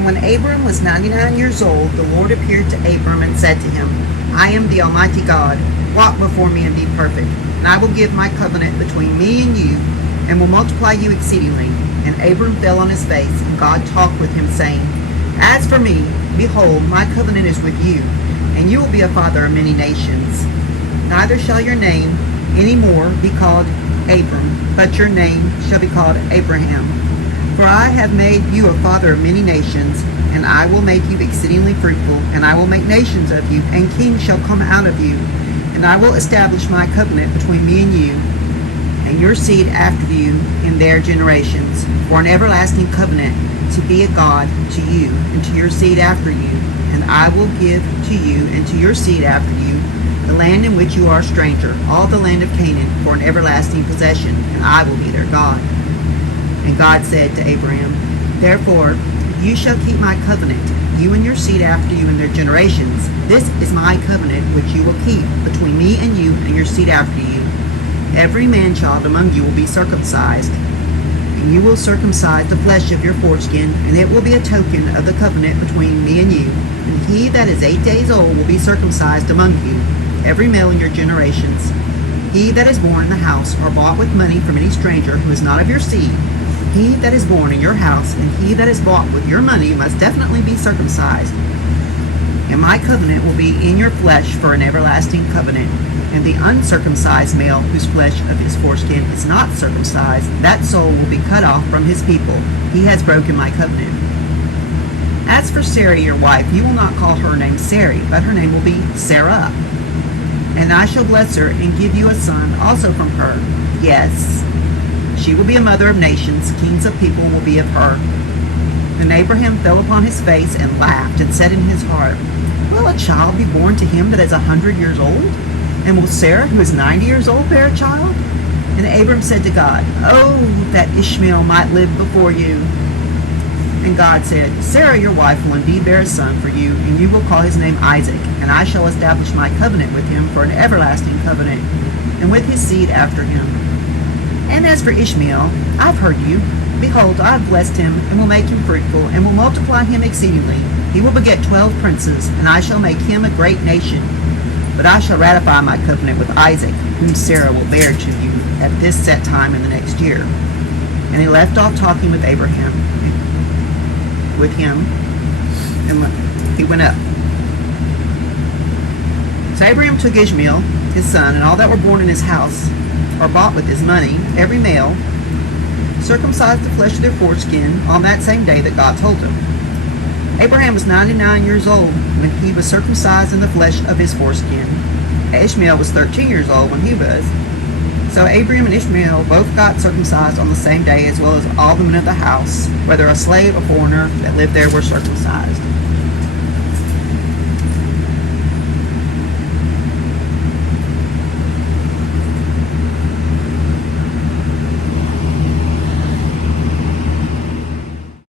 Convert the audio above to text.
And when Abram was 99 years old, the Lord appeared to Abram and said to him, I am the Almighty God. Walk before me and be perfect, and I will give my covenant between me and you, and will multiply you exceedingly. And Abram fell on his face, and God talked with him, saying, As for me, behold, my covenant is with you, and you will be a father of many nations. Neither shall your name any more be called Abram, but your name shall be called Abraham. For I have made you a father of many nations, and I will make you exceedingly fruitful, and I will make nations of you, and kings shall come out of you. And I will establish my covenant between me and you, and your seed after you in their generations, for an everlasting covenant, to be a God to you, and to your seed after you. And I will give to you and to your seed after you the land in which you are a stranger, all the land of Canaan, for an everlasting possession, and I will be their God. And God said to Abraham, Therefore, you shall keep my covenant, you and your seed after you in their generations. This is my covenant which you will keep between me and you and your seed after you. Every man-child among you will be circumcised, and you will circumcise the flesh of your foreskin, and it will be a token of the covenant between me and you. And he that is 8 days old will be circumcised among you, every male in your generations. He that is born in the house or bought with money from any stranger who is not of your seed, he that is born in your house and he that is bought with your money must definitely be circumcised. And my covenant will be in your flesh for an everlasting covenant. And the uncircumcised male whose flesh of his foreskin is not circumcised, that soul will be cut off from his people. He has broken my covenant. As for Sarah your wife, you will not call her name Sarai, but her name will be Sarah. And I shall bless her and give you a son also from her. Yes, she will be a mother of nations, kings of people will be of her. Then Abraham fell upon his face and laughed, and said in his heart, Will a child be born to him that is 100 years old? And will Sarah, who is 90 years old, bear a child? And Abram said to God, Oh, that Ishmael might live before you. And God said, Sarah your wife will indeed bear a son for you, and you will call his name Isaac, and I shall establish my covenant with him for an everlasting covenant, and with his seed after him. And as for Ishmael, I've heard you. Behold, I have blessed him, and will make him fruitful, and will multiply him exceedingly. He will beget 12 princes, and I shall make him a great nation. But I shall ratify my covenant with Isaac, whom Sarah will bear to you at this set time in the next year. And he left off talking with Abraham, and he went up. So Abraham took Ishmael, his son, and all that were born in his house, or bought with his money, every male, circumcised the flesh of their foreskin on that same day that God told him. Abraham was 99 years old when he was circumcised in the flesh of his foreskin. Ishmael was 13 years old when he was. So Abraham and Ishmael both got circumcised on the same day, as well as all the men of the house, whether a slave or foreigner that lived there, were circumcised.